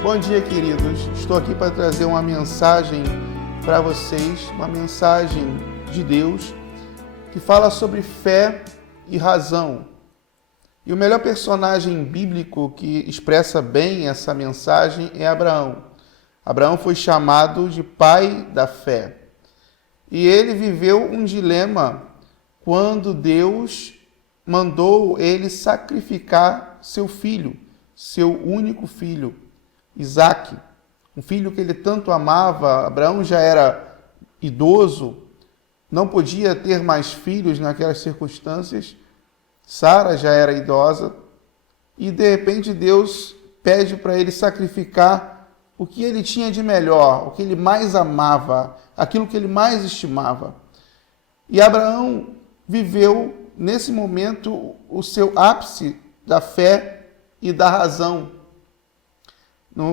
Bom dia, queridos. Estou aqui para trazer uma mensagem para vocês, uma mensagem de Deus que fala sobre fé e razão. E o melhor personagem bíblico que expressa bem essa mensagem é Abraão. Abraão foi chamado de pai da fé. E ele viveu um dilema quando Deus mandou ele sacrificar seu filho, seu único filho, Isaque, um filho que ele tanto amava. Abraão já era idoso, não podia ter mais filhos naquelas circunstâncias. Sara já era idosa e de repente Deus pede para ele sacrificar o que ele tinha de melhor, o que ele mais amava, aquilo que ele mais estimava. E Abraão viveu nesse momento o seu ápice da fé e da razão.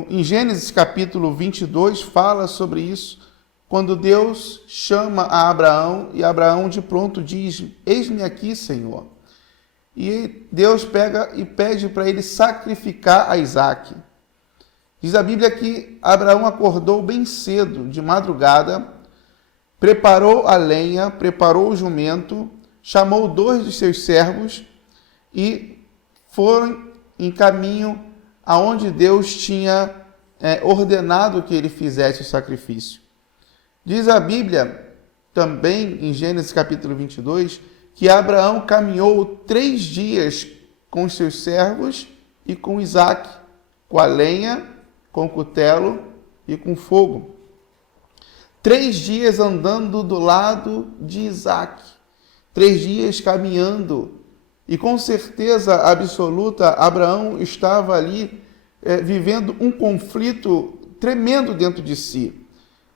Em Gênesis capítulo 22 fala sobre isso, quando Deus chama a Abraão e Abraão de pronto diz: "Eis-me aqui, Senhor". E Deus pega e pede para ele sacrificar a Isaque. Diz a Bíblia que Abraão acordou bem cedo, de madrugada, preparou a lenha, preparou o jumento, chamou 2 dos seus servos e foram em caminho aonde Deus tinha ordenado que ele fizesse o sacrifício. Diz a Bíblia, também em Gênesis capítulo 22, que Abraão caminhou 3 dias com os seus servos e com Isaque, com a lenha, com o cutelo e com fogo. 3 dias andando do lado de Isaque, 3 dias caminhando. E com certeza absoluta, Abraão estava ali vivendo um conflito tremendo dentro de si.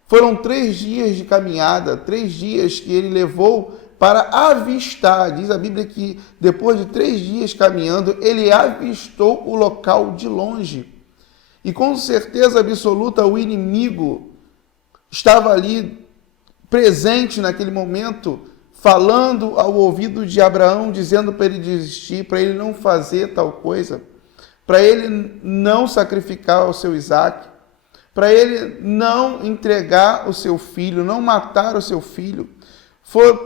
Foram 3 dias de caminhada, 3 dias que ele levou para avistar. Diz a Bíblia que depois de 3 dias caminhando, ele avistou o local de longe. E com certeza absoluta, o inimigo estava ali presente naquele momento, falando ao ouvido de Abraão, dizendo para ele desistir, para ele não fazer tal coisa, para ele não sacrificar o seu Isaque, para ele não entregar o seu filho, não matar o seu filho.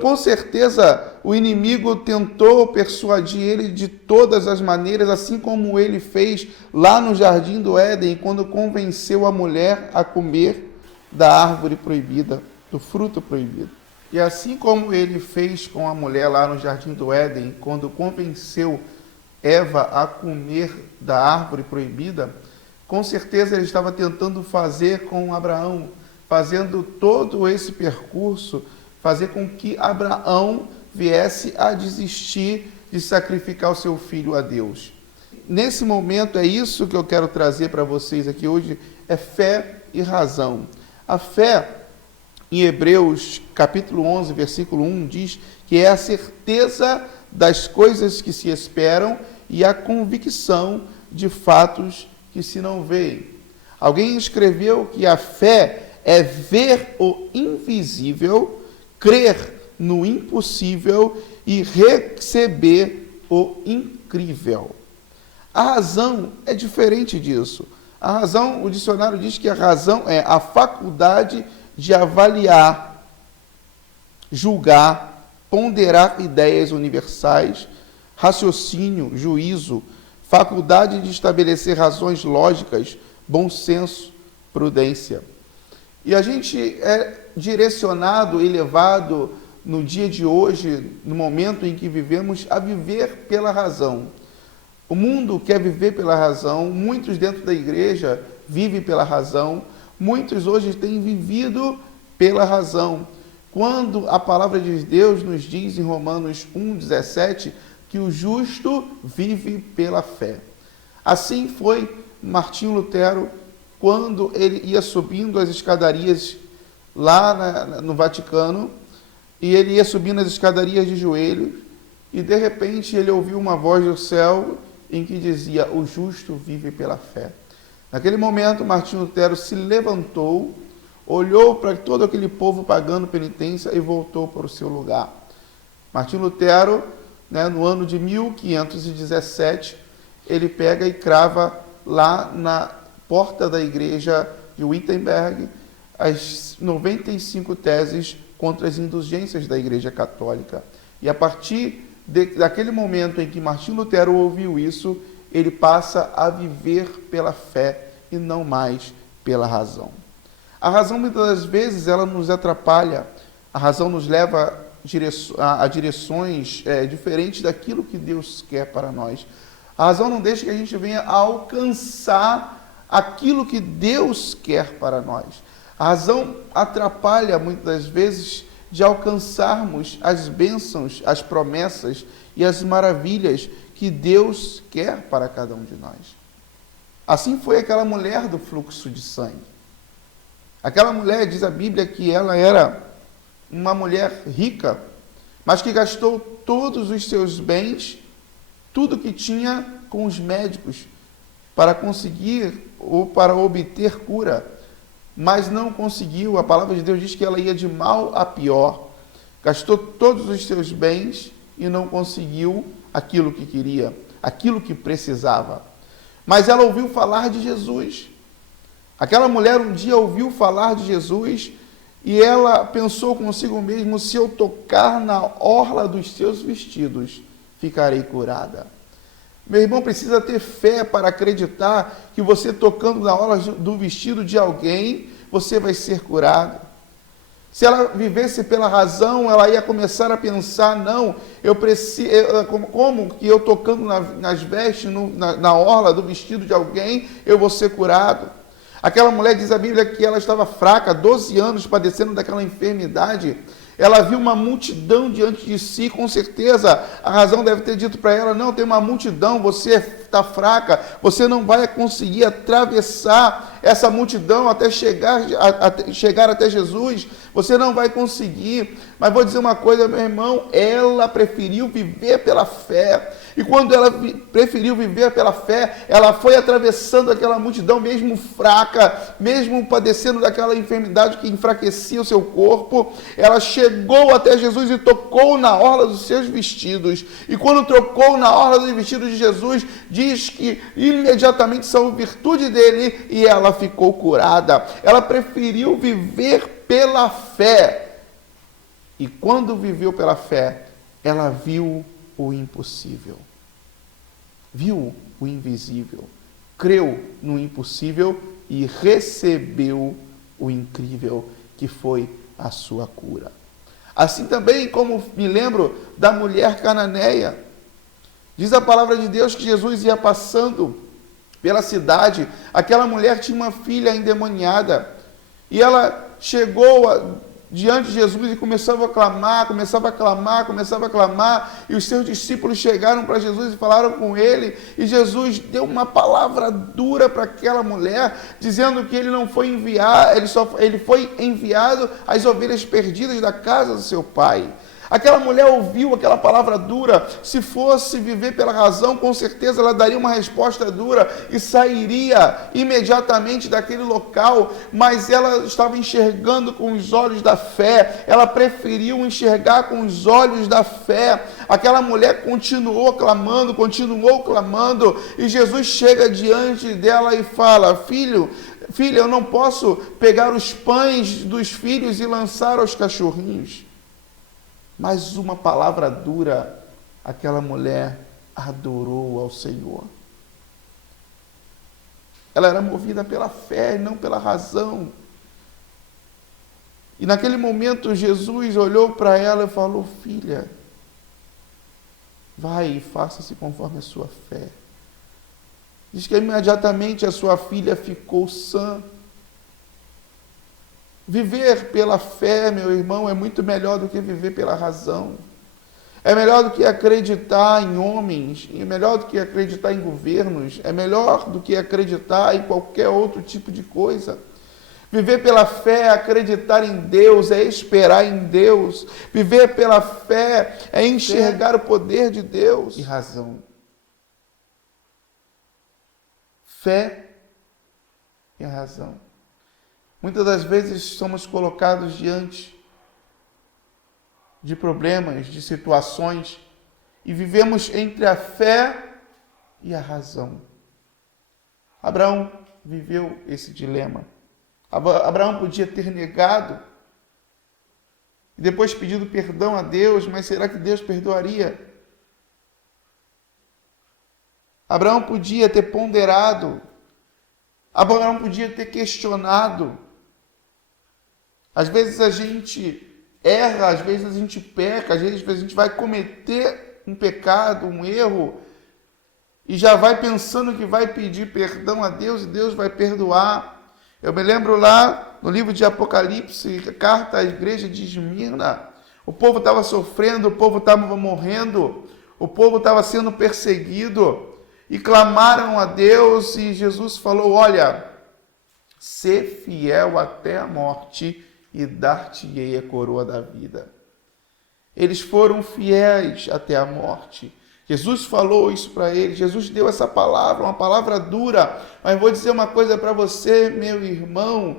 Com certeza, o inimigo tentou persuadir ele de todas as maneiras, assim como ele fez lá no Jardim do Éden, quando convenceu a mulher a comer da árvore proibida, do fruto proibido. E assim como ele fez com a mulher lá no Jardim do Éden, quando convenceu Eva a comer da árvore proibida, com certeza ele estava tentando fazer com Abraão, fazendo todo esse percurso, fazer com que Abraão viesse a desistir de sacrificar o seu filho a Deus. Nesse momento, é isso que eu quero trazer para vocês aqui hoje, é fé e razão. A fé, em Hebreus, capítulo 11, versículo 1, diz que é a certeza das coisas que se esperam e a convicção de fatos que se não veem. Alguém escreveu que a fé é ver o invisível, crer no impossível e receber o incrível. A razão é diferente disso. A razão, o dicionário diz que a razão é a faculdade de avaliar, julgar, ponderar ideias universais, raciocínio, juízo, faculdade de estabelecer razões lógicas, bom senso, prudência. E a gente é direcionado e levado no dia de hoje, no momento em que vivemos, a viver pela razão. O mundo quer viver pela razão, muitos dentro da igreja vivem pela razão, muitos hoje têm vivido pela razão. Quando a palavra de Deus nos diz em Romanos 1,17 que o justo vive pela fé. Assim foi Martinho Lutero quando ele ia subindo as escadarias lá no Vaticano, e ele ia subindo as escadarias de joelhos, e de repente ele ouviu uma voz do céu em que dizia: o justo vive pela fé. Naquele momento, Martinho Lutero se levantou, olhou para todo aquele povo pagando penitência e voltou para o seu lugar. Martinho Lutero, no ano de 1517, ele pega e crava lá na porta da igreja de Wittenberg as 95 teses contra as indulgências da Igreja Católica. E a partir daquele momento em que Martinho Lutero ouviu isso, ele passa a viver pela fé e não mais pela razão. A razão, muitas das vezes, ela nos atrapalha. A razão nos leva a direções diferentes daquilo que Deus quer para nós. A razão não deixa que a gente venha a alcançar aquilo que Deus quer para nós. A razão atrapalha, muitas das vezes, de alcançarmos as bênçãos, as promessas e as maravilhas que Deus quer para cada um de nós. Assim foi aquela mulher do fluxo de sangue. Aquela mulher, diz a Bíblia, que ela era uma mulher rica, mas que gastou todos os seus bens, tudo que tinha com os médicos, para conseguir ou para obter cura, mas não conseguiu. A palavra de Deus diz que ela ia de mal a pior. Gastou todos os seus bens e não conseguiu aquilo que queria, aquilo que precisava. Mas ela ouviu falar de Jesus. Aquela mulher um dia ouviu falar de Jesus e ela pensou consigo mesma: se eu tocar na orla dos seus vestidos, ficarei curada. Meu irmão, precisa ter fé para acreditar que você tocando na orla do vestido de alguém, você vai ser curado. Se ela vivesse pela razão, ela ia começar a pensar: não, eu preciso, como que eu tocando nas vestes, na orla do vestido de alguém, eu vou ser curado? Aquela mulher, diz a Bíblia, que ela estava fraca, 12 anos padecendo daquela enfermidade. Ela viu uma multidão diante de si, com certeza a razão deve ter dito para ela: não, tem uma multidão, você está fraca, você não vai conseguir atravessar essa multidão até chegar até Jesus, você não vai conseguir. Mas vou dizer uma coisa, meu irmão, ela preferiu viver pela fé. E quando ela preferiu viver pela fé, ela foi atravessando aquela multidão, mesmo fraca, mesmo padecendo daquela enfermidade que enfraquecia o seu corpo. Ela chegou até Jesus e tocou na orla dos seus vestidos. E quando tocou na orla dos vestidos de Jesus, diz que imediatamente saiu virtude dele e ela ficou curada. Ela preferiu viver pela fé. E quando viveu pela fé, ela viu o impossível, viu o invisível, creu no impossível e recebeu o incrível, que foi a sua cura. Assim também como me lembro da mulher cananeia, diz a palavra de Deus que Jesus ia passando pela cidade. Aquela mulher tinha uma filha endemoniada e ela chegou diante de Jesus e começava a clamar, e os seus discípulos chegaram para Jesus e falaram com ele, e Jesus deu uma palavra dura para aquela mulher, dizendo que ele não foi enviado, ele foi enviado às ovelhas perdidas da casa do seu pai. Aquela mulher ouviu aquela palavra dura. Se fosse viver pela razão, com certeza ela daria uma resposta dura e sairia imediatamente daquele local, mas ela estava enxergando com os olhos da fé. Ela preferiu enxergar com os olhos da fé. Aquela mulher continuou clamando, e Jesus chega diante dela e fala: filha, eu não posso pegar os pães dos filhos e lançar aos cachorrinhos. Mas uma palavra dura, aquela mulher adorou ao Senhor. Ela era movida pela fé e não pela razão. E naquele momento Jesus olhou para ela e falou: filha, vai e faça-se conforme a sua fé. Diz que imediatamente a sua filha ficou sã. Viver pela fé, meu irmão, é muito melhor do que viver pela razão. É melhor do que acreditar em homens, é melhor do que acreditar em governos, é melhor do que acreditar em qualquer outro tipo de coisa. Viver pela fé é acreditar em Deus, é esperar em Deus. Viver pela fé é enxergar o poder de Deus. E razão. Fé e a razão. Muitas das vezes somos colocados diante de problemas, de situações, e vivemos entre a fé e a razão. Abraão viveu esse dilema. Abraão podia ter negado e depois pedido perdão a Deus, mas será que Deus perdoaria? Abraão podia ter ponderado, Abraão podia ter questionado. Às vezes a gente erra, às vezes a gente peca, às vezes a gente vai cometer um pecado, um erro, e já vai pensando que vai pedir perdão a Deus e Deus vai perdoar. Eu me lembro lá no livro de Apocalipse, carta à igreja de Esmirna, o povo estava sofrendo, o povo estava morrendo, o povo estava sendo perseguido, e clamaram a Deus, e Jesus falou: olha, sê fiel até a morte, e dar-te-ei a coroa da vida. Eles foram fiéis até a morte. Jesus falou isso para eles, Jesus deu essa palavra, uma palavra dura, mas vou dizer uma coisa para você, meu irmão,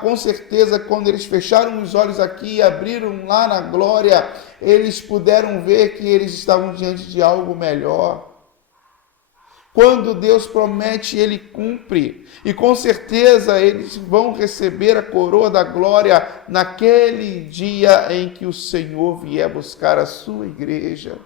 com certeza quando eles fecharam os olhos aqui e abriram lá na glória, eles puderam ver que eles estavam diante de algo melhor. Quando Deus promete, Ele cumpre. E com certeza eles vão receber a coroa da glória naquele dia em que o Senhor vier buscar a sua igreja.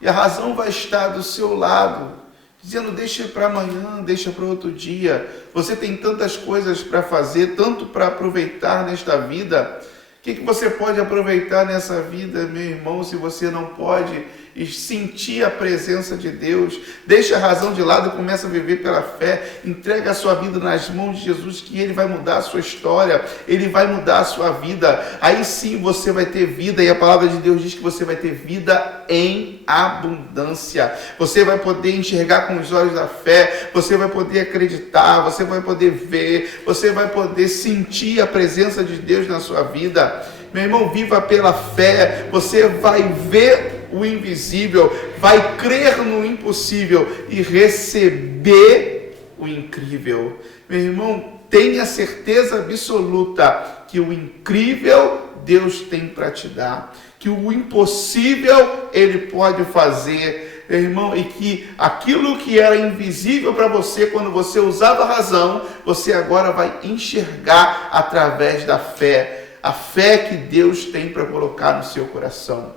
E a razão vai estar do seu lado, dizendo: deixa para amanhã, deixa para outro dia. Você tem tantas coisas para fazer, tanto para aproveitar nesta vida. O que você pode aproveitar nessa vida, meu irmão, se você não pode sentir a presença de Deus? Deixa a razão de lado e começa a viver pela fé. Entrega a sua vida nas mãos de Jesus, que Ele vai mudar a sua história, Ele vai mudar a sua vida. Aí sim você vai ter vida, e a palavra de Deus diz que você vai ter vida em abundância. Você vai poder enxergar com os olhos da fé, você vai poder acreditar, você vai poder ver, você vai poder sentir a presença de Deus na sua vida. Meu irmão, viva pela fé, você vai ver o invisível, vai crer no impossível e receber o incrível. Meu irmão, tenha certeza absoluta que o incrível Deus tem para te dar, que o impossível Ele pode fazer, meu irmão, e que aquilo que era invisível para você quando você usava a razão, você agora vai enxergar através da fé. A fé que Deus tem para colocar no seu coração.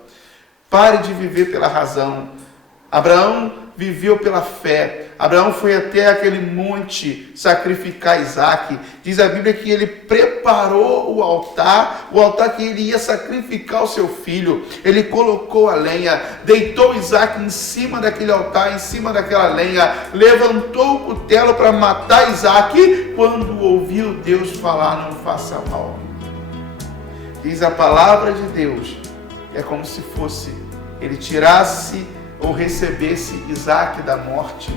Pare de viver pela razão. Abraão viveu pela fé. Abraão foi até aquele monte sacrificar Isaque. Diz a Bíblia que ele preparou o altar que ele ia sacrificar o seu filho. Ele colocou a lenha, deitou Isaque em cima daquele altar, em cima daquela lenha, levantou o cutelo para matar Isaque, quando ouviu Deus falar: não faça mal. Diz a palavra de Deus, é como se fosse ele tirasse ou recebesse Isaque da morte.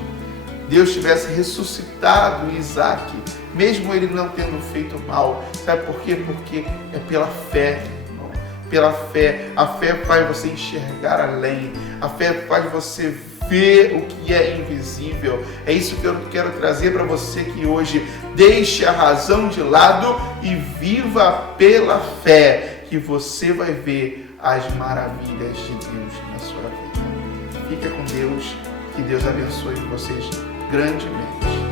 Deus tivesse ressuscitado Isaque, mesmo ele não tendo feito mal. Sabe por quê? Porque é pela fé, irmão. Pela fé. A fé faz você enxergar além. A fé faz você ver o que é invisível. É isso que eu quero trazer para você, que hoje deixe a razão de lado e viva pela fé, que você vai ver as maravilhas de Deus na sua vida. Fica com Deus, que Deus abençoe vocês grandemente.